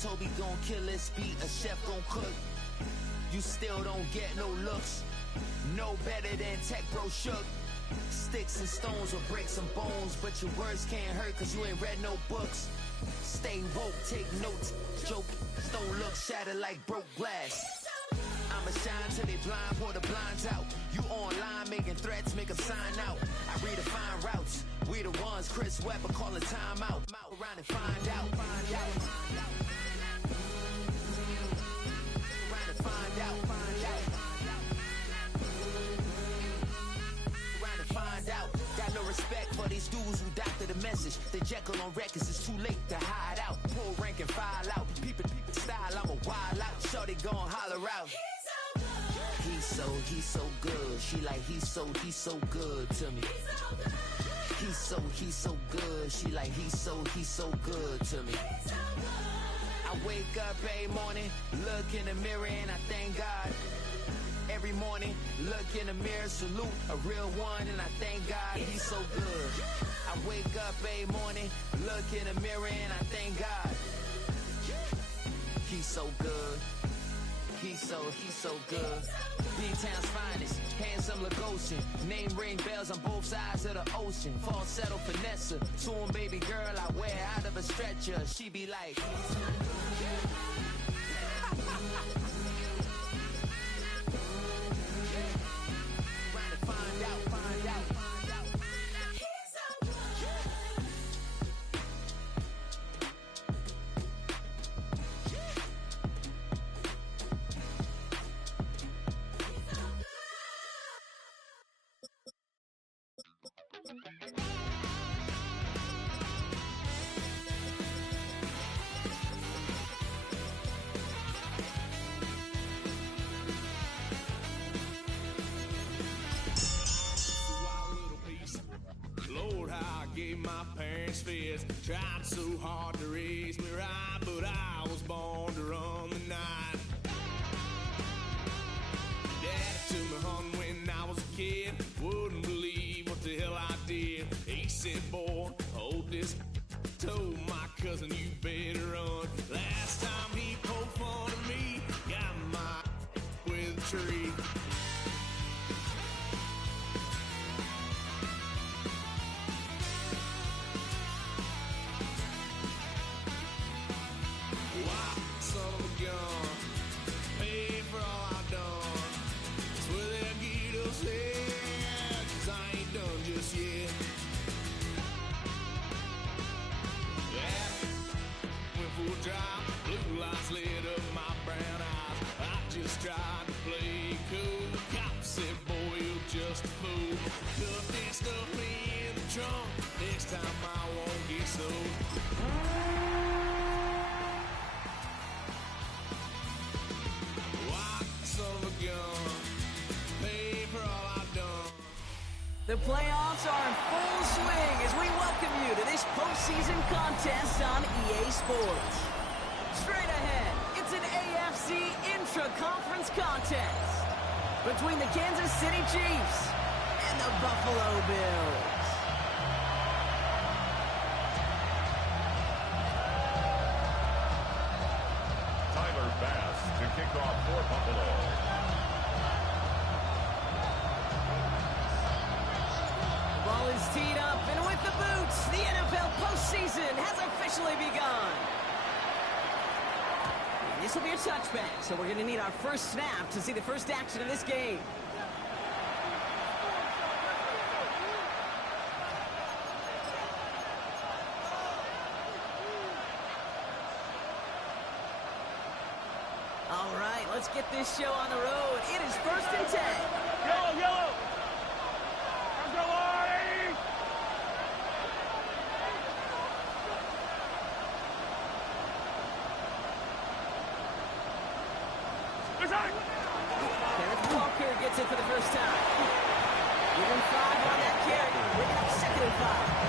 Toby gon' kill this beat, a chef gon' cook. You still don't get no looks. No better than Tech Bro Shook. Sticks and stones or bricks and bones, but your words can't hurt cause you ain't read no books. Stay woke, take notes, joke. Don't look shattered like broke glass. I'ma shine till they blind, pour the blinds out. You online making threats, make them sign out. I redefine routes. We the ones Chris Webber calling time out. Around and find out. Find out. Around and find out. Find out. Around and find out. Got no respect for these dudes who doctor the message. The Jekyll on records, it's too late to hide out. Pull rank and file out. People style, I'm a wild out. Shorty gon' holler out. He's so good. She like he's so good to me. He's so good. She like he's so good to me. I wake up every morning, look in the mirror and I thank God. Every morning, look in the mirror, salute a real one and I thank God he's so good. I wake up every morning, look in the mirror and I thank God. He's so good. He's so good. B-Town's finest, handsome Lagosian. Name ring bells on both sides of the ocean. Falsetto finesse, soon baby girl I wear out of a stretcher. She be like trying to find out. Lord, how I gave my parents fits. Tried so hard to raise me right, but I was born to run the night. Daddy took me hunting when I was a kid. Wouldn't believe what the hell I did. He said, boy, hold this. Told my cousin, you better run. Last time he poked fun at me, got my with a tree. Son of a gun, pay for all I've done. Swear they'll get us here, cause I ain't done just yet. Yeah, went for a drive, blue lights lit up my brown eyes. I just tried to play cool. Cop said, boy, you're just a fool. Cuffed and stuffed me in the trunk. Next time I won't get so. Son of a gun, pay for all I've done. The playoffs are in full swing as we welcome you to this postseason contest on EA Sports. Straight ahead, it's an AFC intra-conference contest between the Kansas City Chiefs and the Buffalo Bills. Bass to kick off for Buffalo. The ball is teed up, and with the boots, the NFL postseason has officially begun. And this will be a touchback, so we're going to need our first snap to see the first action of this game. All right, let's get this show on the road. It is 1st and 10. Yellow! Let's go, Artie! Kenneth Walker gets it for the first time. Give him 5 on that carry. Bring it up 2nd and 5.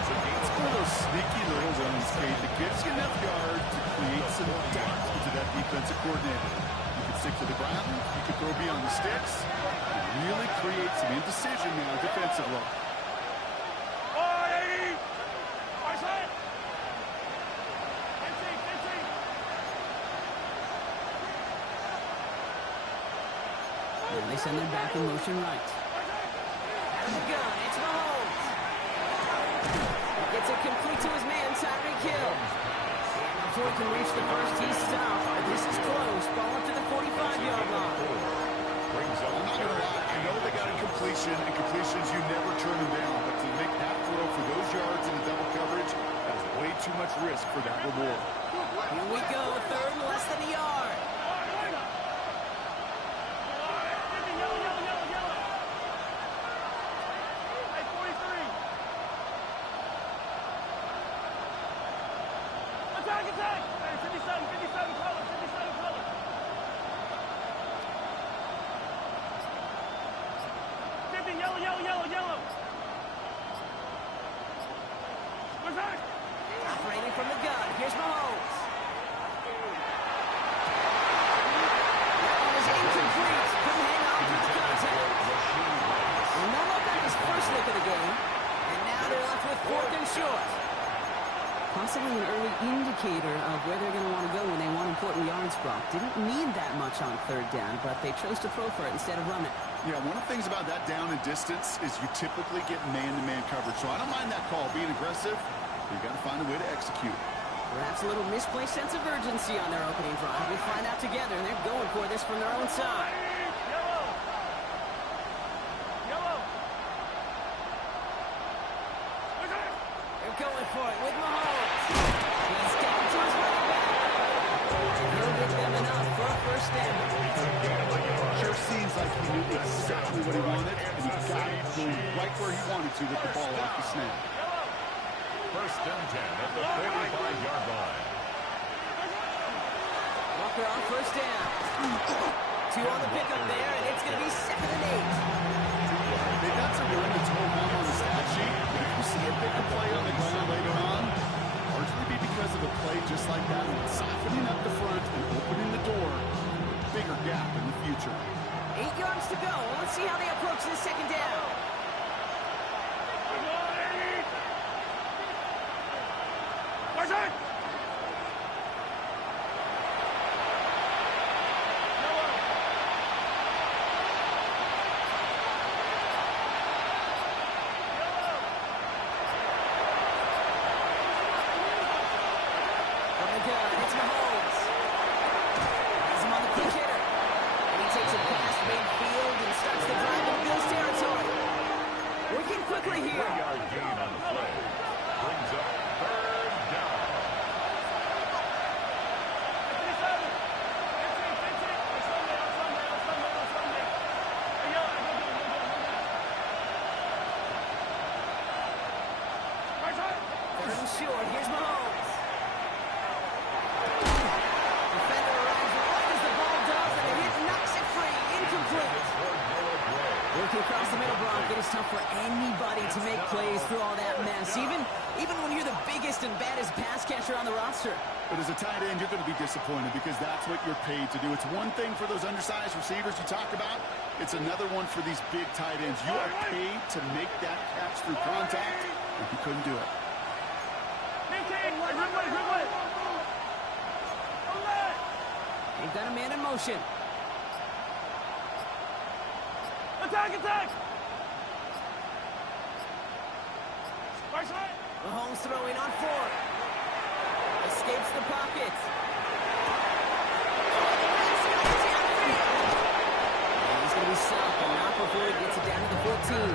It's one of those sneaky little runs, Kate, that gives you enough yards to create some depth into that defensive coordinator. You can stick to the ground, you can throw beyond the sticks, and really create some indecision now defensively. Nice hit! They send them back in motion right. Out of the gun, it's Mahomes. He gets it complete to his man, Tyreek Hill. And before he can reach the first, he's stopped. But this is close. Ball up to the 45-yard line. I'm not going to lie. I know they got a completion, and completions, you never turn them down. But to make that throw for those yards in the double coverage, that's way too much risk for that reward. Here we go, third and less than a yard. Attack! 57 color, 57 color. Yellow. What's that? Operating from the gun. Here's Mahomes. That one is incomplete. Couldn't hang on to the contact. Well, no look on his first look of the game. And now they're left with fourth and short. Possibly an early indicator of where they're going to want to go when they want important yards, Brock. Didn't need that much on third down, but they chose to throw for it instead of run it. Yeah, one of the things about that down and distance is you typically get man-to-man coverage. So I don't mind that call, being aggressive. But you got to find a way to execute. Perhaps a little misplaced sense of urgency on their opening drive. We'll find out together, and they're going for this from their own side. They're going for it with Mahomes. He's down to his running back. He'll get them enough for a first down. Sure seems like he knew exactly what he wanted, and he got it going right where he wanted to with the ball off the snap. First and 10 at the 45-yard line. Walker on first down. 2 on the pickup there, and it's going to be 2nd and 8. They got some room to hold on the stat sheet, but if you see a bigger play on the ground later on, largely be because of a play just like that, softening up the front and opening the door, bigger gap in the future. 8 yards to go. Well, let's see how they approach this second down. What's that? It's Mahomes. Has him on the quick hitter. And he takes it past midfield and starts the drive into Bills territory. Working quickly here. 3-yard gain on the play. Brings up third down. Third and short. Here's Mahomes. Defender arrives right as the ball does, and the hit knocks it free. Incomplete. Working across the middle, Brock. It is tough for anybody to make plays through all that mess, even when you're the biggest and baddest pass catcher on the roster. But as a tight end, you're going to be disappointed because that's what you're paid to do. It's one thing for those undersized receivers you talk about. It's another one for these big tight ends. You are paid to make that catch through contact, and you couldn't do it. They've got a man in motion. Attack! Mahomes throwing on 4. Escapes the pocket. And he's going to be stopped, but not before he gets it down to the 14.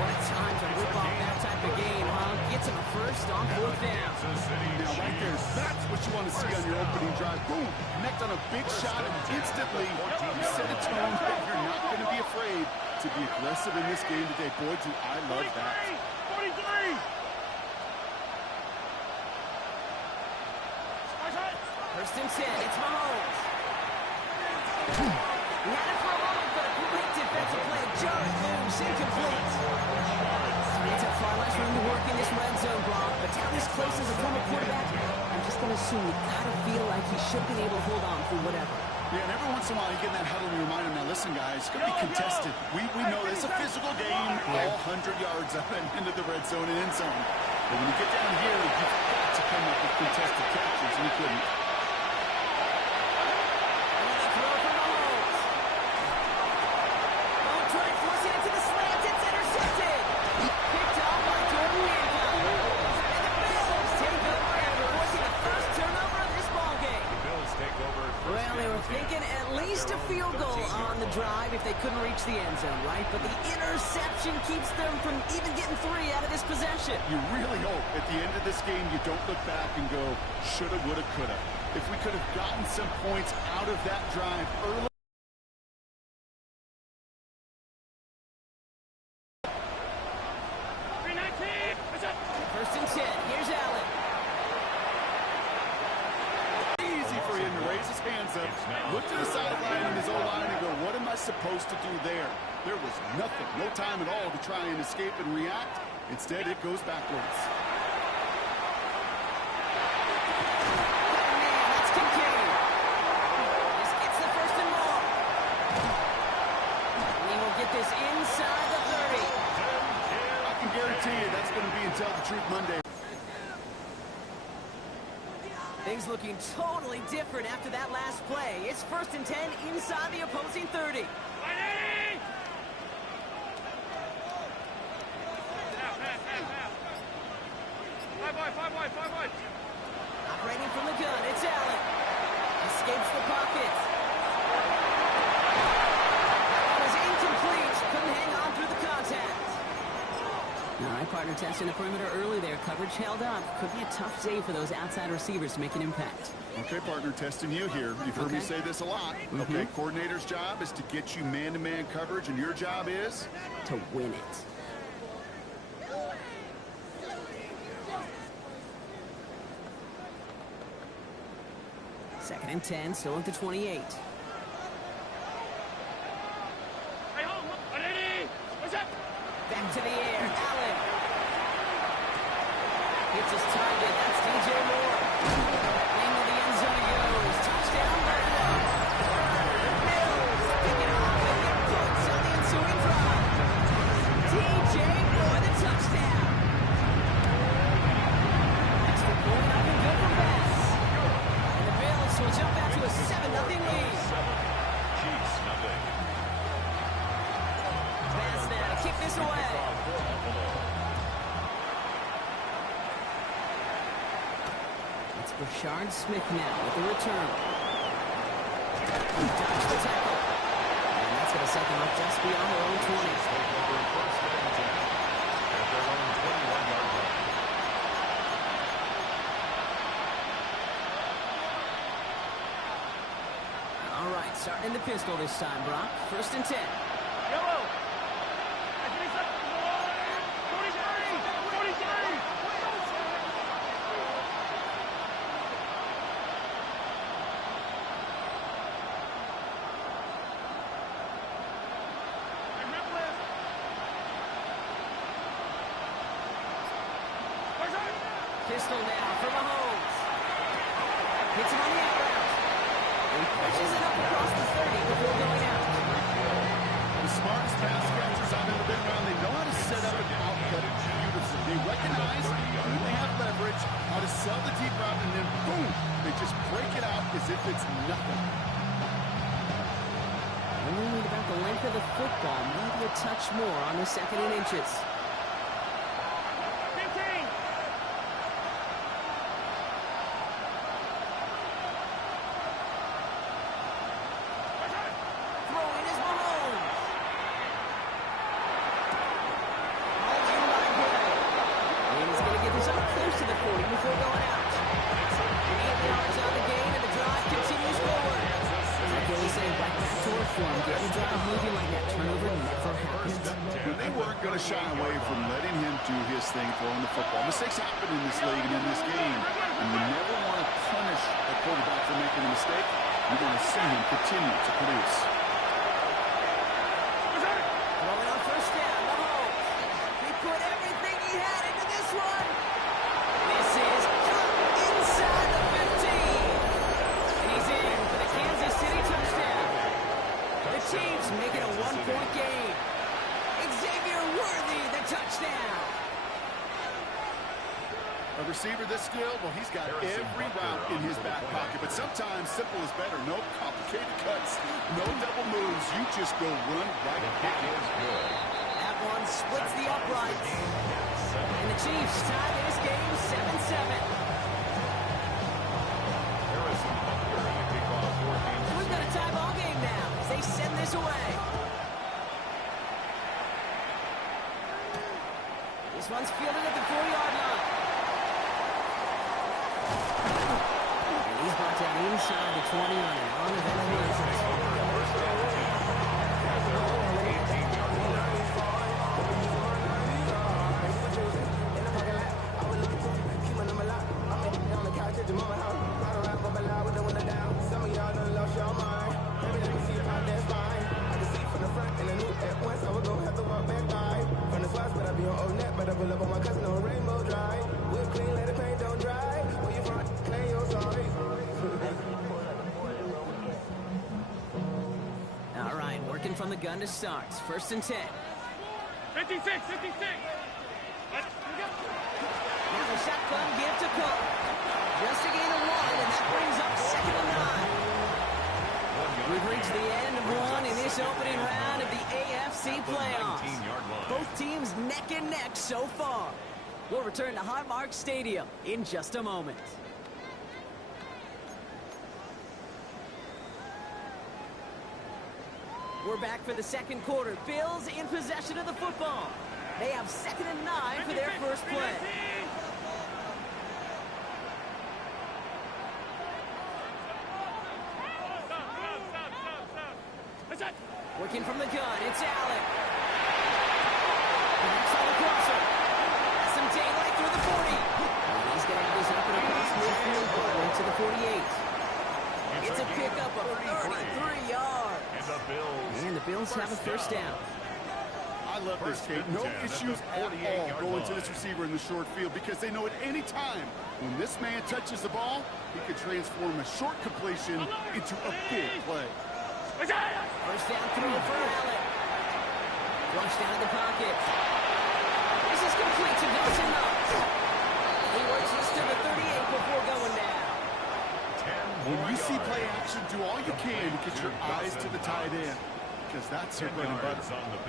What a time to rip off that type of game, huh? Gets him a first on 4th down. Now, right there, that's what you want to see on your opening drive. Boom! Connect on a big shot, and instantly you set a tone that you're not going to be afraid to be aggressive in this game today. Boy, do I love that. 43! First and 10, it's Mahomes. He had it for a moment, but a great defensive play. Jarrett moves, incomplete. It's a far less room to work in this red zone, Brock, but down this close as a former quarterback, I'm just going to assume you got to feel like he should have been able to hold on through whatever. Yeah, and every once in a while you get in that huddle and you remind him, now listen, guys, it's going to be contested. We know it's a physical game, all 100 yards up and into the red zone and end zone. But when you get down here, you've got to come up with contested catches, and you couldn't. on the drive if they couldn't reach the end zone, right? But the interception keeps them from even getting 3 out of this possession. You really hope at the end of this game you don't look back and go, shoulda, woulda, coulda. If we could have gotten some points out of that drive early. First and 10. Here's Allen. Easy for him to raise his hands up, look to the sideline and his O-line and go, what am I supposed to do there? There was nothing, no time at all to try and escape and react. Instead, it goes backwards. That's Kincaid. This gets the first and more. And he will get this inside the 30. I can guarantee you that's going to be until the truth Monday. Things looking totally different after that last play. It's first and 10 inside the opposing 30. Operating from the gun, it's Allen. Escapes the pocket. That one is incomplete. Couldn't hang on through the contact. All right, partner, testing the perimeter early there. Coverage held up. Could be a tough day for those outside receivers to make an impact. Okay, partner, testing you here. You've heard me say this a lot. Okay, coordinator's job is to get you man-to-man coverage, and your job is? To win it. Second and 10, still at the 28. Back to the air, Allen. Hits his target, that's DJ Moore. Into the end zone he goes. Touchdown, Burton. The Bills pick it off and get points on the ensuing drive. DJ Moore, the touchdown. Extra point up and good for Bass. And the Bills will jump out to a 7-0 lead. Bass now, kick this away. It's Brashard Smith now with the return. He dodged the tackle. And that's going to set them up just beyond their own 20. All right, starting in the pistol this time, Brock. First and 10. Yellow. Pistol now for Mahomes. Hits him on the out route. And pushes it up across the 30 before going out. The smartest pass catchers I've ever been around, they know how to set up an outcut beautifully. They recognize when they have leverage, how to sell the deep route, and then boom, they just break it out as if it's nothing. Only about the length of the football, maybe a touch more on the second and inches. Shy away from letting him do his thing, throwing the football. Mistakes happen in this league and in this game, and you never want to punish a quarterback for making a mistake. You want to see him continue to produce. Throwing on first down, Mahomes. He put everything he had into this one. This is inside the 15. And he's in for the Kansas City touchdown. The Chiefs make it a one-point game. Worthy the touchdown. A receiver this skilled, well, he's got every route in his back pocket, but sometimes simple is better. No complicated cuts, no double moves. You just go run right at it. That one splits the uprights. And the Chiefs tie this game 7-7. We've got a tie ball game now as they send this one's fielded at the 4-yard line. And he's brought down inside the 20 on an uneventful effort. All right, working from the gun to start. 1st and 10. 56, 56. Now the shotgun give to Cook. Just a gain of 1, and that brings up 2nd and 9. We've reached the end of one in this opening round of the AFC playoffs. Both teams neck and neck so far. We'll return to Highmark Stadium in just a moment. We're back for the second quarter. Bills in possession of the football. They have 2nd and 9 for their first play. Working from the gun, it's Allen. Connects on the crosser. Some daylight through the 40. And he's going to have this open across midfield, going to the 48. It's a pickup of 33 yards. And the Bills have a first down. I love this, Kate. No issues at all going to this receiver in the short field because they know at any time when this man touches the ball, he can transform a short completion into a big play. First down throw for Allen. Flush down in the pocket. This is complete to Dawson Knox. He works this to the 38 before going down. When you see play action, do all you can to get your eyes to the tight end because that's your bread and butter.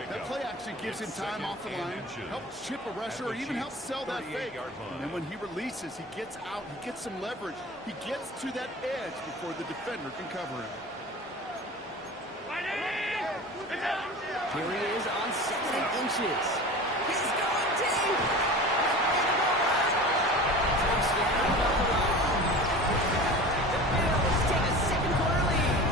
That play action gives him time off the line, helps chip a rusher, or even helps sell that fake. And then when he releases, he gets out, he gets some leverage. He gets to that edge before the defender can cover him. Here he is on 2nd and inches. He's going deep. Touchdown, Buffalo. The Bills take a second quarter lead.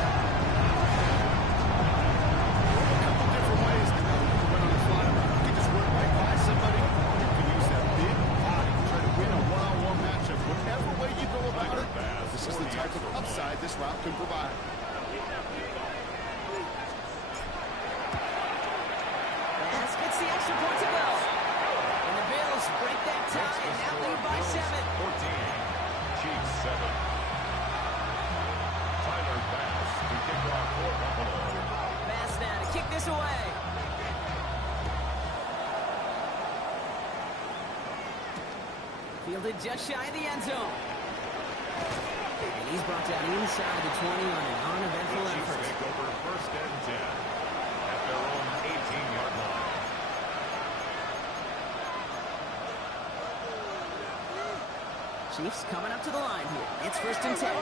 A couple different ways to run on the fly. You can just work right by somebody. You can use that big body to try to win a one-on-one matchup. Whatever way you go about it, this is the type of upside this route can provide. Gets the extra point to go. And the Bills break that tie and now lead by 7. 14. Chiefs 7. Tyler Bass to kick off for Buffalo. Bass now to kick this away. Fielded just shy of the end zone. And he's brought down inside the 20 on an uneventful effort. Take over 1st and 10 at their own 18-yard line. Chiefs coming up to the line here. It's 1st and 10.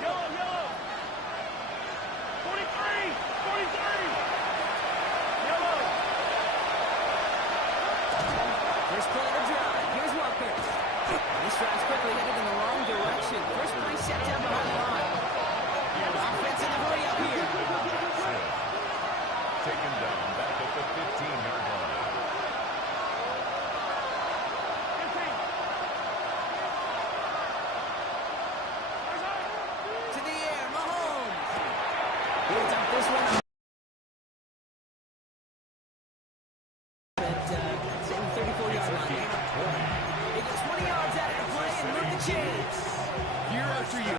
Yellow, yellow. 43, 43. Yellow. First play of the drive. Here's Walker. This drive's quickly headed in the wrong direction. First play set down behind the line. Offense in a hurry up here. Taken down back at the 15-yard line. To the air, Mahomes. Builds up this one.